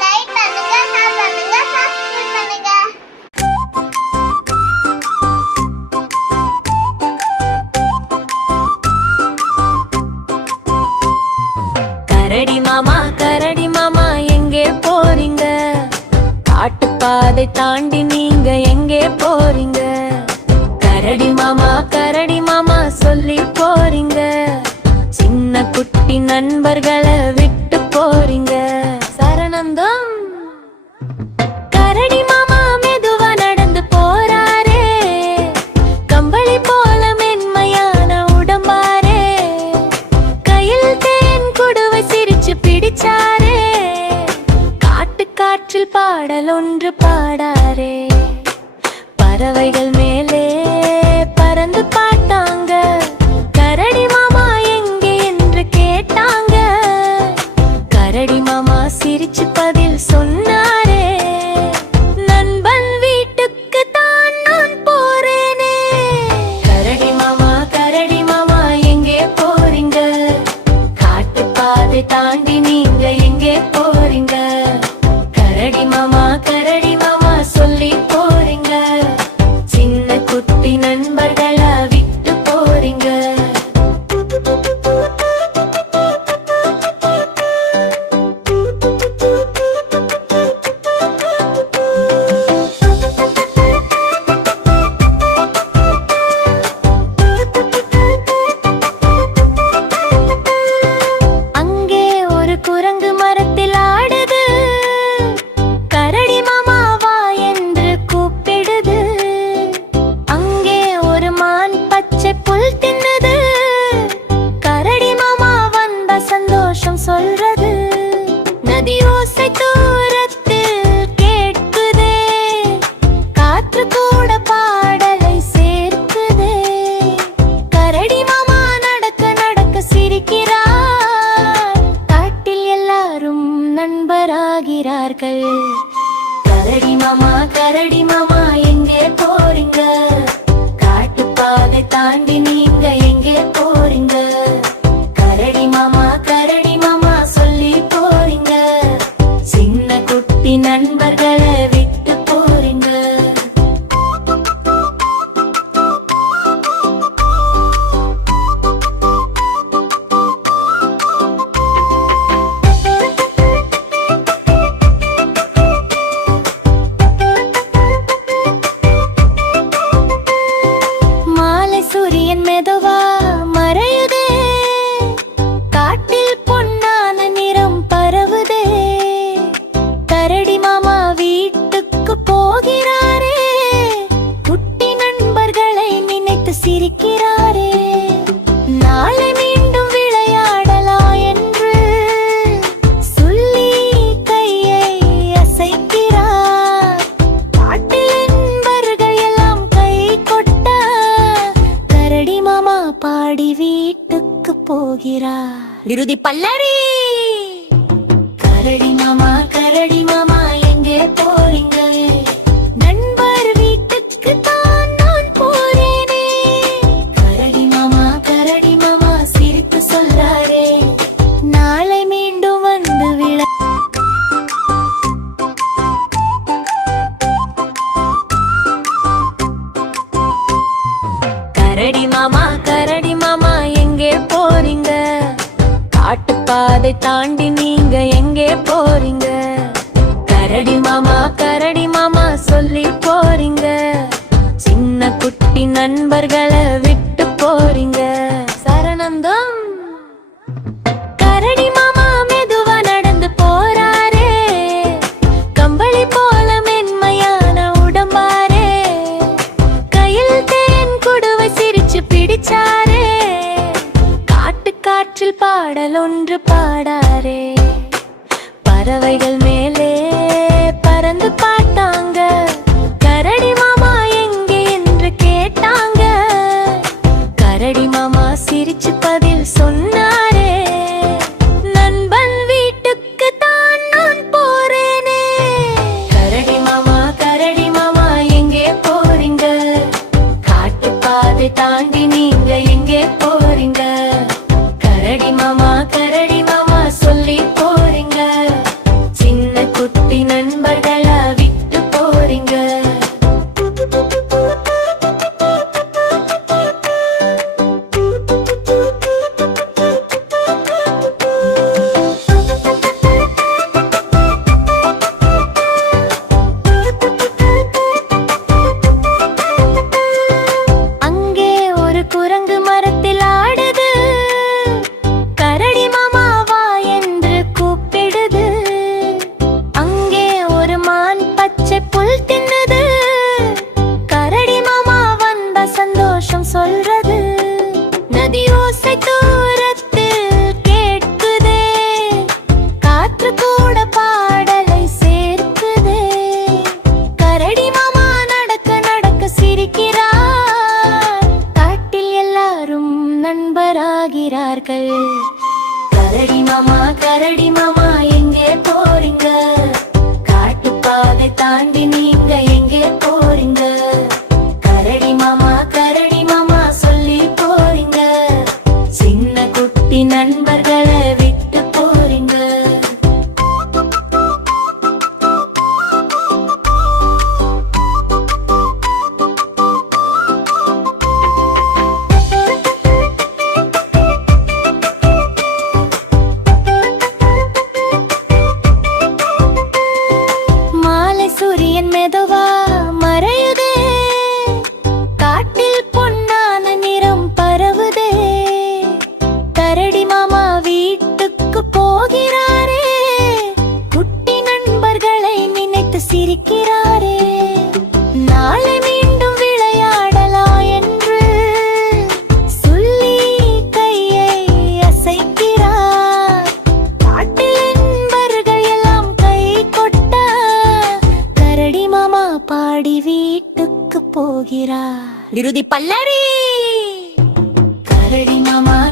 Like பண்ணுங்க, share பண்ணுங்க, subscribe பண்ணுங்க. கரடி மாமா எங்கே போறீங்க? காட்டுப்பாதை தாண்டி நீங்க எங்கே போறீங்க? கரடி மாமா சொல்லி போறீங்க. சின்ன குட்டி நண்பர்களை விட்டு போறீங்க. சரணந்தம். கரடி மாமா மெதுவா நடந்து போறாரே, கம்பளி போல மென்மையான உடம்பாரே, கையில் தேன் குடுவை சிரிச்சு பிடிச்சாரே, காற்றில் பாடல் ஒன்று பாடாரே. பறவைகள் மேலே பறந்து பார்த்தாங்க, கரடி மாமா எங்கே என்று கேட்டாங்க. கரடி மாமா சிரிச்சு பதில் சொன்னாரே, நண்பன் வீட்டுக்கு தான் நான் போறேனே. கரடி மாமா எங்கே போறீங்க? காட்டுப்பாதை தாண்டி நீங்க எங்கே போறீங்க? கரடி மாமா சொல்லி போறீங்க. சின்ன குட்டி நண்பர்களா விட்டு போறீங்க. அங்கே ஒரு குரங்கு மரத்தில் ஆடுது, கரடி மாமா வா என்று கூப்பிடுது. அங்கே ஒரு மான் பச்சை புல் தின்னுது, கரடி மாமா வந்த சந்தோஷம் சொல்றது. நதி ஓசை தூரத்தில் கேட்குதே, காற்று கூட பாடலை சேர்க்குதே. கரடி மாமா நடக்க நடக்க சிரிக்கிறார், காட்டில் எல்லாரும் நண்பராகிறார்கள். கரடி மாமா எங்கே போறீங்க? காட்டுப்பாதை தாண்டி நீங்க எங்கே போறீங்க? கரடி மாமா சொல்லி போறீங்க. சின்ன குட்டி நண்பர்களை விட்டு போறீங்க. மாலை சூரியன் மெதுவா மறையுதே, காட்டில் பொன்னான நிறம் பரவுதே. கரடி மாமா வீட்டுக்கு போகிறாரே, குட்டி நண்பர்களை நினைத்து சிரிக்கிறாரே. நாளை மீண்டும் விளையாடலாம் என்று சொல்லி கையை அசைக்கிறார். காட்டில் நண்பர்கள் எல்லாம் கை கொட்ட, கரடி மாமா பாடி வீட்டுக்கு போகிறார். இறுதி பல்லவி. கரடி மாமா எங்கே போறீங்க? நண்பர் வீட்டுக்கு தான் நான் போறேனே. கரடி மாமா சிரித்து சொல்றாரே, நாளை மீண்டும் வந்து விழ. கரடி மாமா எங்கே போறீங்க? காட்டுப்பாதை தாண்டி நீங்க எங்கே போறீங்க? கரடி மாமா சொல்லி போறீங்க. சின்ன குட்டி நண்பர்களை விட்டு போறீங்க. சரணந்தம். கரடி மாமா மெதுவா நடந்து போறாரே, கம்பளி போல மென்மையான உடம்பாரே, கையில் தேன் குடுவை சிரிச்சு பிடிச்சாரே, காற்றில் பாடல் ஒன்று பாடாரே. பறவைகள் மேலே பறந்து பார்த்தாங்க, கரடி மாமா எங்கே என்று கேட்டாங்க. கரடி மாமா சிரிச்சு பதில் சொன்னாரே, நண்பன் வீட்டுக்கு தான் நான் போறேனே. கரடி மாமா எங்கே போறீங்க? காட்டுப்பாதை தாண்டி நீங்க எங்கே போறீங்க? கரடி மாமா சொல்லி போறீங்க. சிரிக்கிறாரே. நாளை மீண்டும் விளையாடலாம் என்று சொல்லி கையை அசைக்கிறார். காட்டில் நண்பர்கள் எல்லாம் கை கொட்ட கரடி மாமா பாடி வீட்டுக்கு போகிறார். இறுதி பல்லவி. கரடி மாமா